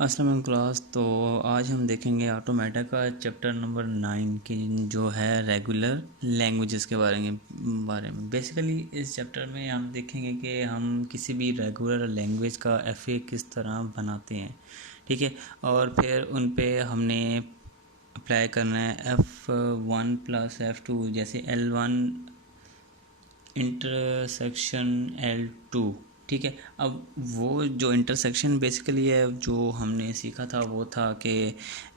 अस्सलाम वालेकुम क्लास। तो आज हम देखेंगे ऑटोमेटा का चैप्टर नंबर 9 की जो है रेगुलर लैंग्वेजेस के बारे में बेसिकली इस चैप्टर में हम देखेंगे कि हम किसी भी रेगुलर लैंग्वेज का एफए किस तरह बनाते हैं, ठीक है। और फिर उन पे हमने अप्लाई करना है F1 प्लस F2, जैसे L1 इंटरसेक्शन L2, ठीक है। अब वो जो इंटरसेक्शन बेसिकली है जो हमने सीखा था वो था कि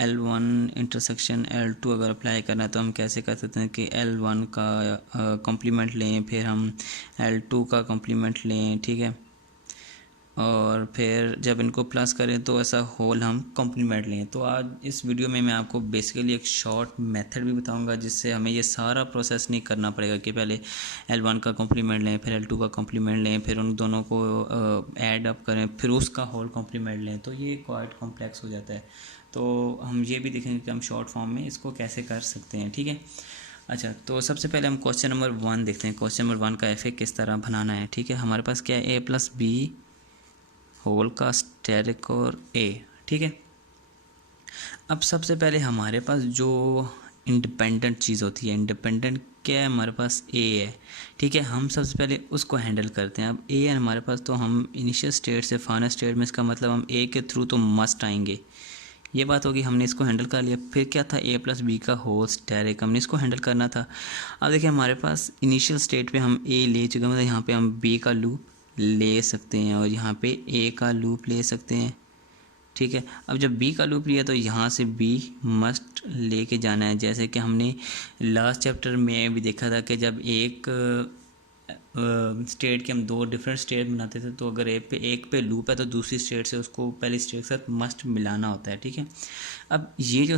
L1 इंटरसेक्शन L2 अगर अप्लाई करना है तो हम कैसे कर सकते हैं कि L1 का कॉम्प्लीमेंट लें, फिर हम L2 का कॉम्प्लीमेंट लें, ठीक है। और फिर जब इनको प्लस करें तो ऐसा होल हम कॉम्प्लीमेंट लें। तो आज इस वीडियो में मैं आपको बेसिकली एक शॉर्ट मेथड भी बताऊंगा जिससे हमें ये सारा प्रोसेस नहीं करना पड़ेगा कि पहले L1 का कॉम्प्लीमेंट लें, फिर L2 का कॉम्प्लीमेंट लें, फिर उन दोनों को ऐड अप करें, फिर उसका होल कॉम्प्लीमेंट लें। तो ये क्वाइट कॉम्प्लेक्स हो जाता है। तो हम ये भी देखेंगे कि हम शॉर्ट फॉर्म में इसको कैसे कर सकते हैं, ठीक है। अच्छा, तो सबसे पहले हम क्वेश्चन नंबर 1 देखते हैं। क्वेश्चन नंबर 1 का एफ किस तरह बनाना है, ठीक है। हमारे पास क्या है, A+B होल का स्टेरिक और ए, ठीक है। अब सबसे पहले हमारे पास जो इंडिपेंडेंट चीज़ होती है, इंडिपेंडेंट क्या है, हमारे पास ए है, ठीक है। हम सबसे पहले उसको हैंडल करते हैं। अब ए है हमारे पास, तो हम इनिशियल स्टेट से फाइनल स्टेट में, इसका मतलब हम ए के थ्रू तो मस्ट आएंगे। ये बात होगी, हमने इसको हैंडल कर लिया। फिर क्या था, A+B का होल स्टेरिक, हमने इसको हैंडल करना था। अब देखिए हमारे पास इनिशियल स्टेट पे हम ए ले चुके हैं, मतलब यहाँ पे हम B का लूप ले सकते हैं और यहाँ पे ए का लूप ले सकते हैं, ठीक है। अब जब बी का लूप लिया तो यहाँ से बी मस्ट लेके जाना है। जैसे कि हमने लास्ट चैप्टर में भी देखा था कि जब एक स्टेट के हम दो डिफरेंट स्टेट बनाते थे, तो अगर एक पे लूप है तो दूसरी स्टेट से उसको पहली स्टेट के साथ मस्ट मिलाना होता है, ठीक है। अब ये जो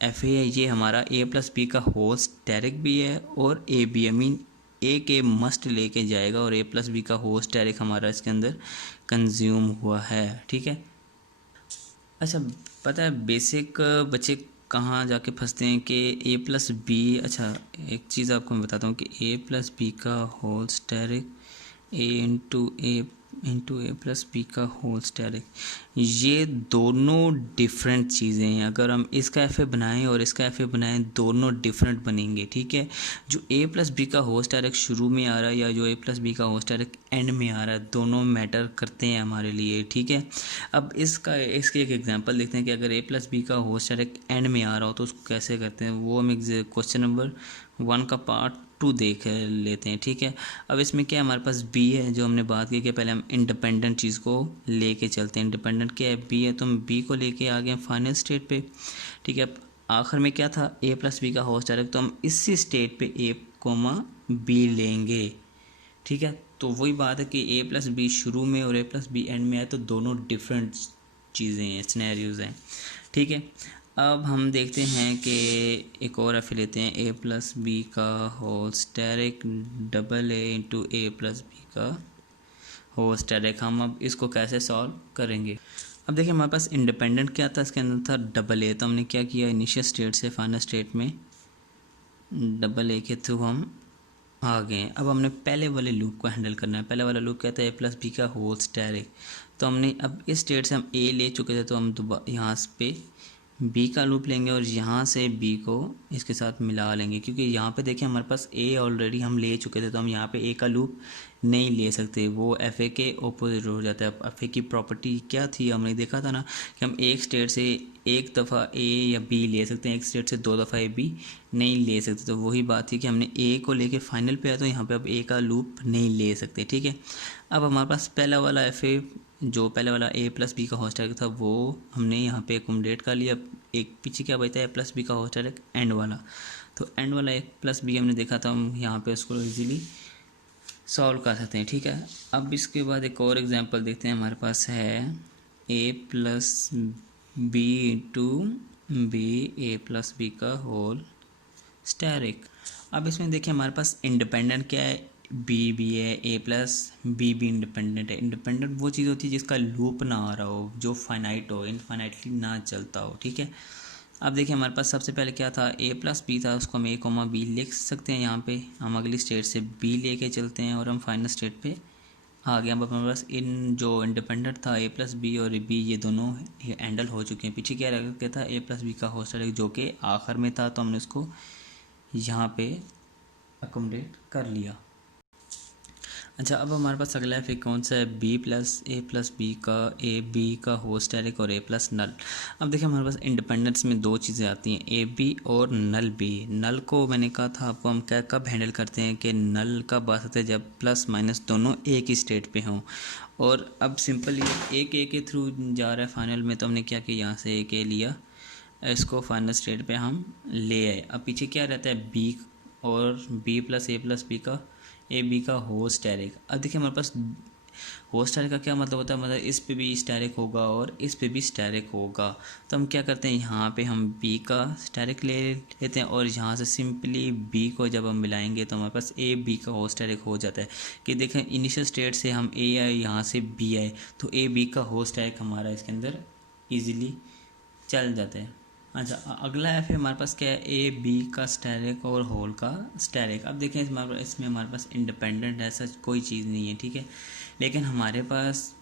एफ ए है ये हमारा A+B का होल स्टेरिक भी है और ए बी, आई मीन ए के मस्ट लेके जाएगा और A+B का होल स्टेरिक हमारा इसके अंदर कंज्यूम हुआ है, ठीक है। अच्छा, पता है बेसिक बच्चे कहाँ जाके फंसते हैं कि A+B, अच्छा एक चीज़ आपको मैं बताता हूँ कि A+B का होल स्टेरिक A+B का होल स्टेरिक, ये दोनों डिफरेंट चीज़ें हैं। अगर हम इसका एफ ए बनाएं और इसका एफ ए बनाएं, दोनों डिफरेंट बनेंगे, ठीक है। जो A+B का होल स्टेरिक शुरू में आ रहा है या जो A+B का होल स्टेरिक एंड में आ रहा है, दोनों मैटर करते हैं हमारे लिए, ठीक है। अब इसके एक एग्जांपल देखते हैं कि अगर A+B का होल स्टेरिक एंड में आ रहा हो तो उसको कैसे करते हैं, वो हम क्वेश्चन नंबर 1 का पार्ट 2 देख लेते हैं, ठीक है। अब इसमें क्या हमारे पास B है, जो हमने बात की कि पहले हम इंडिपेंडेंट चीज़ को लेके चलते हैं। इंडिपेंडेंट क्या है, B है, तो हम B को लेके आ गए फाइनल स्टेट पे, ठीक है। अब आखिर में क्या था, A+B का होल स्टेरिक, तो हम इसी स्टेट पे A, B लेंगे, ठीक है। तो वही बात है कि A+B शुरू में और A+B एंड में आए तो दोनों डिफरेंट चीज़ें हैं, स्नैरियोज़ हैं, ठीक है। अब हम देखते हैं कि एक और एफ लेते हैं, A+B का whole steric AA into A+B का होल स्टेरिक। हम अब इसको कैसे सॉल्व करेंगे। अब देखिए हमारे पास इंडिपेंडेंट क्या था, इसके अंदर था AA, तो हमने क्या किया, इनिशियल स्टेट से फाइनल स्टेट में AA के थ्रू हम आ गए। अब हमने पहले वाले लूप को हैंडल करना है। पहले वाला लूप कहता है A+B का होल स्टेरिक, तो हमने अब इस स्टेट से हम A ले चुके थे, तो हम दोबारा यहाँ पे B का लूप लेंगे और यहाँ से B को इसके साथ मिला लेंगे, क्योंकि यहाँ पे देखिए हमारे पास A ऑलरेडी हम ले चुके थे, तो हम यहाँ पे A का लूप नहीं ले सकते, वो एफ ए के ओपोजिट हो जाता है। अब एफ ए की प्रॉपर्टी क्या थी, हमने देखा था ना कि हम एक स्टेट से एक दफ़ा A या B ले सकते हैं, एक स्टेट से दो दफ़ा A B नहीं ले सकते। तो वही बात थी कि हमने A को लेके फाइनल पे आया, तो यहाँ पे अब A का लूप नहीं ले सकते, ठीक है। अब हमारे पास पहला वाला एफ ए, जो पहले वाला A+B का होल स्टेरिक था, वो हमने यहाँ पे अकोमोडेट कर लिया। एक पीछे क्या बचा, A+B का होल स्टेरिक एंड वाला, तो एंड वाला A+B हमने देखा था, हम यहाँ पे उसको इजीली सॉल्व कर सकते हैं, ठीक है। अब इसके बाद एक और एग्जांपल देखते हैं। हमारे पास है A+B इंटू B, A+B का होल स्टेरिक। अब इसमें देखिए हमारे पास इंडिपेंडेंट क्या है, B भी है, A+B भी इंडिपेंडेंट है। इंडिपेंडेंट वो चीज़ होती है जिसका लूप ना आ रहा हो, जो फाइनाइट हो, इनफाइनाइटली ना चलता हो, ठीक है। अब देखिए हमारे पास सबसे पहले क्या था, A+B था, उसको हम A, B लिख सकते हैं। यहाँ पे हम अगली स्टेट से B लेके चलते हैं और हम फाइनल स्टेट पे आ गया। अब हमारे पास इन जो इंडिपेंडेंट था ए प्लस बी और बी, ये दोनों हैंडल हो चुके हैं। पीछे क्या रह गया था, ए प्लस बी का होल स्क्वायर जो कि आखिर में था, तो हमने उसको यहाँ पे अकोमोडेट कर लिया। अच्छा, अब हमारे पास अगला फिर कौन सा है, बी प्लस बी का ए बी का होल स्क्वायर और ए प्लस नल। अब देखिए हमारे पास इंडिपेंडेंस में दो चीज़ें आती हैं, ए बी और नल बी। नल को मैंने कहा था आपको हम क्या कब हैंडल करते हैं कि नल कब आ सकते हैं, जब प्लस माइनस दोनों एक ही स्टेट पे हों। और अब सिंपल ये एक ए के थ्रू जा रहा है फाइनल में, तो हमने क्या किया, यहाँ से एक ए लिया, इसको फाइनल स्टेट पे हम ले आए। अब पीछे क्या रहता है, बी और बी प्लस बी का ए बी का होल स्क्वायर। अब देखिए हमारे पास होल स्क्वायर का क्या मतलब होता है, मतलब इस पे भी स्क्वायर होगा और इस पे भी स्क्वायर होगा। तो हम क्या करते हैं, यहाँ पे हम बी का स्क्वायर ले लेते हैं और यहाँ से सिंपली बी को जब हम मिलाएंगे तो हमारे पास ए बी का होल स्क्वायर हो जाता है। कि देखें इनिशियल स्टेट से हम ए आए, यहाँ से बी आए, तो ए बी का होल स्क्वायर हमारा इसके अंदर ईजिली चल जाता है। अच्छा, अगला है फिर हमारे पास क्या है, ए बी का स्टेरिक और होल का स्टेरिक। अब देखें इसमें हमारे पास इंडिपेंडेंट ऐसा कोई चीज़ नहीं है, ठीक है, लेकिन हमारे पास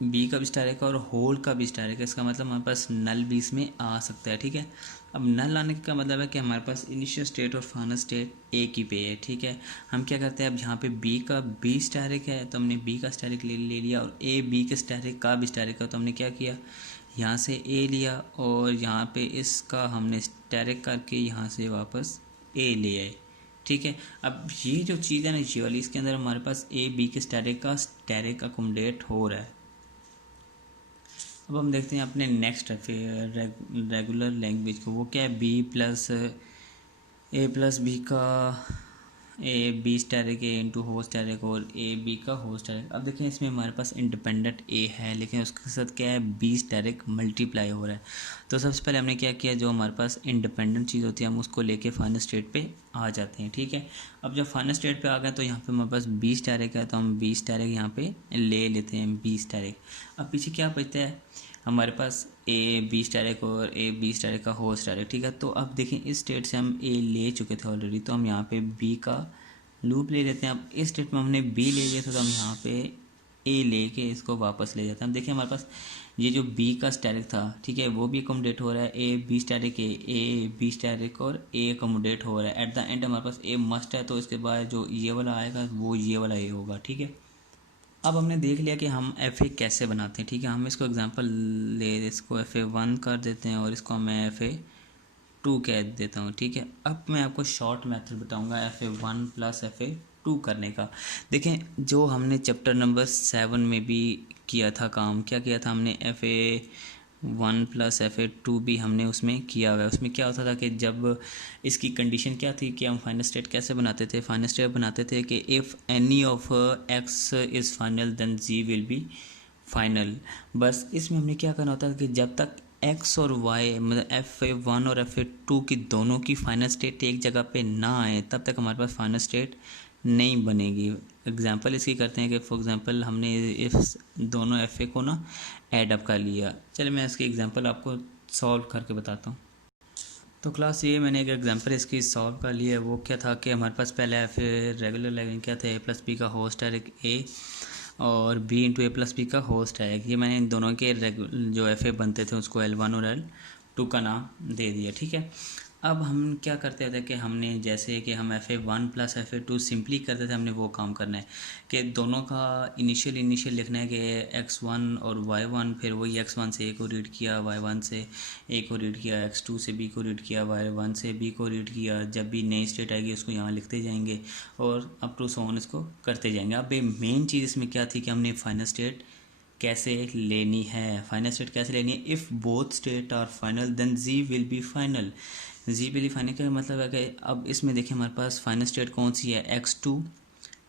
बी का भी स्टेरिक और होल का भी स्टेरिक है। इसका मतलब हमारे पास नल भी इसमें आ सकता है, ठीक है। अब नल आने का मतलब है कि हमारे पास इनिशियल स्टेट और फाइनल स्टेट एक ही पे है, ठीक है। हम क्या करते हैं, अब यहाँ पे बी का बी स्टेरिक है तो हमने बी का स्टेरिक ले लिया, और ए बी के स्टेरिक का भी स्टेरिक है तो हमने क्या किया, यहाँ से ए लिया और यहाँ पे इसका हमने स्टेरिक करके यहाँ से वापस ए ले आए, ठीक है। अब ये जो चीज़ है ना, ये वाली, इसके अंदर हमारे पास ए बी के स्टेरिक का स्टेरिक अकोमोडेट हो रहा है। अब हम देखते हैं अपने नेक्स्ट रेगुलर लैंग्वेज को, वो क्या है, बी प्लस बी का A B asterisk A into whole asterisk और ए बी का होल स्टेरिक। अब देखें इसमें हमारे पास इंडिपेंडेंट ए है, लेकिन उसके साथ क्या है, बी स्टेरिक मल्टीप्लाई हो रहा है। तो सबसे पहले हमने क्या किया, जो हमारे पास इंडिपेंडेंट चीज़ होती है हम उसको लेके फाइनल स्टेट पे आ जाते हैं, ठीक है। अब जब फाइनल स्टेट पे आ गए तो यहाँ पे हमारे पास बी स्टेरिक है, तो हम बी स्टेरिक यहाँ पे ले लेते हैं, बी स्टेरिक। अब पीछे क्या बचता है हमारे पास, ए बी स्टेरिक और ए बी स्टेरिक का होल स्टेरिक, ठीक है। तो अब देखें इस स्टेट से हम ए ले चुके थे ऑलरेडी, तो हम यहाँ पे बी का लूप ले लेते हैं। अब इस स्टेट में हमने बी ले लिया था तो हम यहाँ पे ए लेके इसको वापस ले जाते हैं। अब देखिए हमारे पास ये जो बी का स्टेरिक था, ठीक है, वो भी अकोमोडेट हो रहा है, A B asterisk A B asterisk और ए अकोमोडेट हो रहा है। एट द एंड हमारे पास ए मस्ट है, तो इसके बाद जो ये वाला आएगा वो ये वाला ए होगा, ठीक है। अब हमने देख लिया कि हम एफ ए कैसे बनाते हैं, ठीक है। हम इसको एग्जांपल ले, इसको एफ ए 1 कर देते हैं और इसको मैं एफ ए 2 कह देता हूँ, ठीक है। अब मैं आपको शॉर्ट मेथड बताऊँगा F A 1 plus F A 2 करने का। देखें जो हमने चैप्टर नंबर 7 में भी किया था काम, क्या किया था हमने, F A 1 plus F A 2 भी हमने उसमें किया हुआ है। उसमें क्या होता था कि जब इसकी कंडीशन क्या थी कि हम फाइनल स्टेट कैसे बनाते थे, फाइनल स्टेट बनाते थे कि if any of X is final then G will be final. बस इसमें हमने क्या करना होता था कि जब तक एक्स और वाई, मतलब एफ ए 1 और एफ ए 2 की दोनों की फाइनल स्टेट एक जगह पे ना आए, तब तक हमारे पास फाइनल स्टेट नहीं बनेगी। एग्जांपल इसकी करते हैं कि फॉर एग्जांपल हमने इस दोनों एफ ए को ना ऐड अप कर लिया। चलिए मैं इसकी एग्जांपल आपको सॉल्व करके बताता हूँ। तो क्लास ये मैंने एक एग्जांपल इसकी सॉल्व कर लिया है। वो क्या था कि हमारे पास पहले एफ ए रेगुलर लैंग्वेज क्या था, ए प्लस बी का होल स्क्वायर ए और B into A plus B का होल स्क्वायर। ये मैंने इन दोनों के जो एफ ए बनते थे उसको L1 और L2 का नाम दे दिया, ठीक है। अब हम क्या करते थे कि हमने जैसे कि हम F A 1 plus F A 2 simply करते थे, हमने वो काम करना है कि दोनों का इनिशियल लिखना है कि x1 और y1, फिर वही x1 से a को रीड किया, y1 से a को रीड किया, x2 से b को रीड किया, y1 से b को रीड किया। जब भी नई स्टेट आएगी उसको यहाँ लिखते जाएंगे और अप टू सो ऑन इसको करते जाएंगे। अब मेन चीज़ इसमें क्या थी कि हमने फाइनल स्टेट कैसे लेनी है, फाइनल स्टेट कैसे लेनी है, if both state are final then G will be final. G will be final का मतलब है कि अब इसमें देखिए हमारे पास फाइनल स्टेट कौन सी है, x2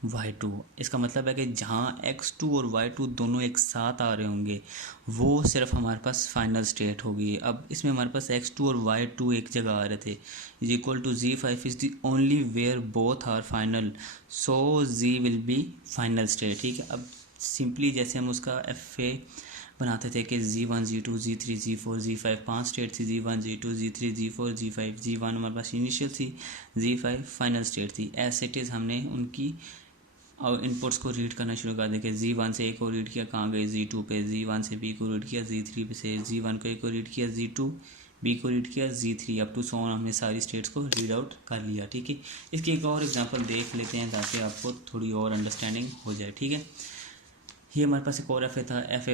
y2। इसका मतलब है कि जहाँ x2 और y2 दोनों एक साथ आ रहे होंगे वो सिर्फ हमारे पास फाइनल स्टेट होगी। अब इसमें हमारे पास x2 और y2 एक जगह आ रहे थे, is equal to z5 is the only where both are final, so G will be final state, ठीक है। अब सिंपली जैसे हम उसका एफ ए बनाते थे कि Z1 Z2 Z3 Z4 Z5 5 state थी, Z1 Z2 Z3 Z4 Z5, Z1 हमारे पास इनिशियल थी, Z5 फाइनल स्टेट थी। एज इट इज़ हमने उनकी और इनपुट्स को रीड करना शुरू कर देंगे। Z1 से A को रीड किया, कहाँ गए Z2 पे, Z1 से B को रीड किया, Z3 पे से Z1 को A को रीड किया, Z2 B को रीड किया, Z3 up to so on हमने सारी स्टेट्स को रीड आउट कर लिया। ठीक है, इसकी एक और एग्जांपल देख लेते हैं ताकि आपको थोड़ी और अंडरस्टैंडिंग हो जाए। ठीक है, ये हमारे पास एक और एफ ए था, एफ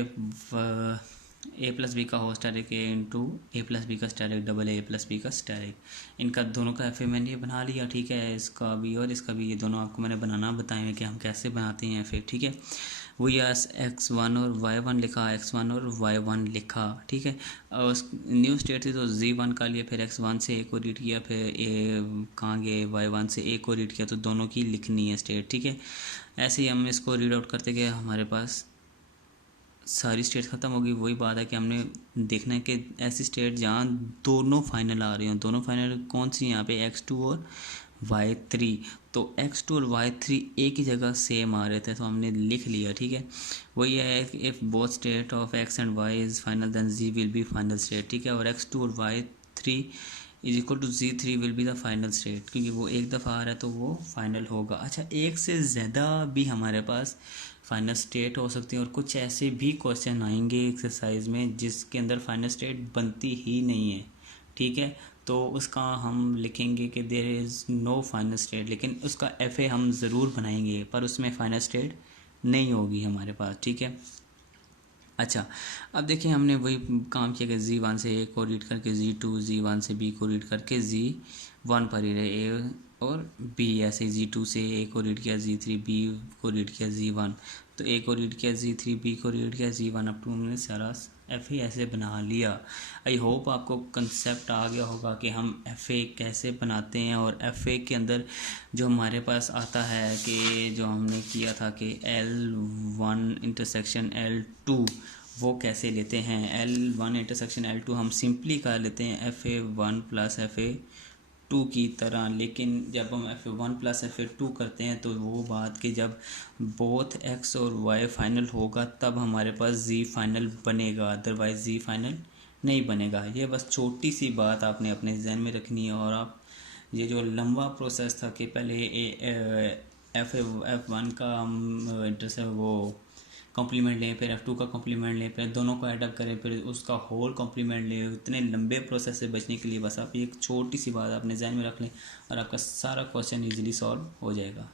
ए प्लस बी का whole static A into A plus B का static double A plus B का स्टैटिक, इनका दोनों का एफ ए मैंने ये बना लिया। ठीक है, इसका भी और इसका भी, ये दोनों आपको मैंने बनाना बताए हैं कि हम कैसे बनाते हैं एफ ए। ठीक है, वो यस x1 और y1 लिखा, x1 और y1 लिखा। ठीक है, और न्यू स्टेट थी तो z1 का लिए, फिर x1 से a को रीड किया, फिर a कहाँ गए y1 से a को रीड किया, तो दोनों की लिखनी है स्टेट। ठीक है, ऐसे ही हम इसको रीड आउट करते गए, हमारे पास सारी स्टेट ख़त्म होगी। वही बात है कि हमने देखना है कि ऐसी स्टेट जहाँ दोनों फाइनल आ रही हों। दोनों फाइनल कौन सी, यहाँ पे x2 और y3, तो x2 और y3 एक ही जगह सेम आ रहे थे तो हमने लिख लिया। ठीक है, वही है if both state of x and y is final then z will be final state. ठीक है, और x2 और y3 is equal to Z3 will be the final state, क्योंकि वो एक दफ़ा आ रहा है तो वो फाइनल होगा। अच्छा, एक से ज़्यादा भी हमारे पास फाइनल स्टेट हो सकती है, और कुछ ऐसे भी क्वेश्चन आएंगे एक्सरसाइज में जिसके अंदर फाइनल स्टेट बनती ही नहीं है। ठीक है, तो उसका हम लिखेंगे कि there is no final state, लेकिन उसका एफ ए हम ज़रूर बनाएंगे पर उसमें फाइनल स्टेट नहीं होगी हमारे पास। ठीक है, अच्छा अब देखिए हमने वही काम किया कि Z1 से A को रीड करके Z2, Z1 से B को रीड करके Z1 पर ही रहे, A और B, ऐसे Z2 से A को रीड किया, Z3 B को रीड किया, Z1 तो A को रीड किया, Z3 B को रीड किया, Z1 अप टू हमने सारा एफ ए ऐसे बना लिया। आई होप आपको कंसेप्ट आ गया होगा कि हम एफ ए कैसे बनाते हैं, और एफ ए के अंदर जो हमारे पास आता है कि जो हमने किया था कि L1 इंटरसेक्शन L2 वो कैसे लेते हैं। L1 इंटरसेक्शन L2 हम सिंपली कर लेते हैं FA1 प्लस FA2 की तरह, लेकिन जब हम FA1 प्लस FA2 करते हैं तो वो बात कि जब बोथ x और y फाइनल होगा तब हमारे पास z फाइनल बनेगा, अदरवाइज z फाइनल नहीं बनेगा। ये बस छोटी सी बात आपने अपने जहन में रखनी है। और आप ये जो लंबा प्रोसेस था कि पहले F1 का हम इंटरसेक्ट वो कॉम्प्लीमेंट लें, फिर F2 का कॉम्प्लीमेंट लें, फिर दोनों को ऐडअप करें, फिर उसका होल कॉम्प्लीमेंट लें, इतने लंबे प्रोसेस से बचने के लिए बस आप एक छोटी सी बात अपने जहन में रख लें और आपका सारा क्वेश्चन इजीली सॉल्व हो जाएगा।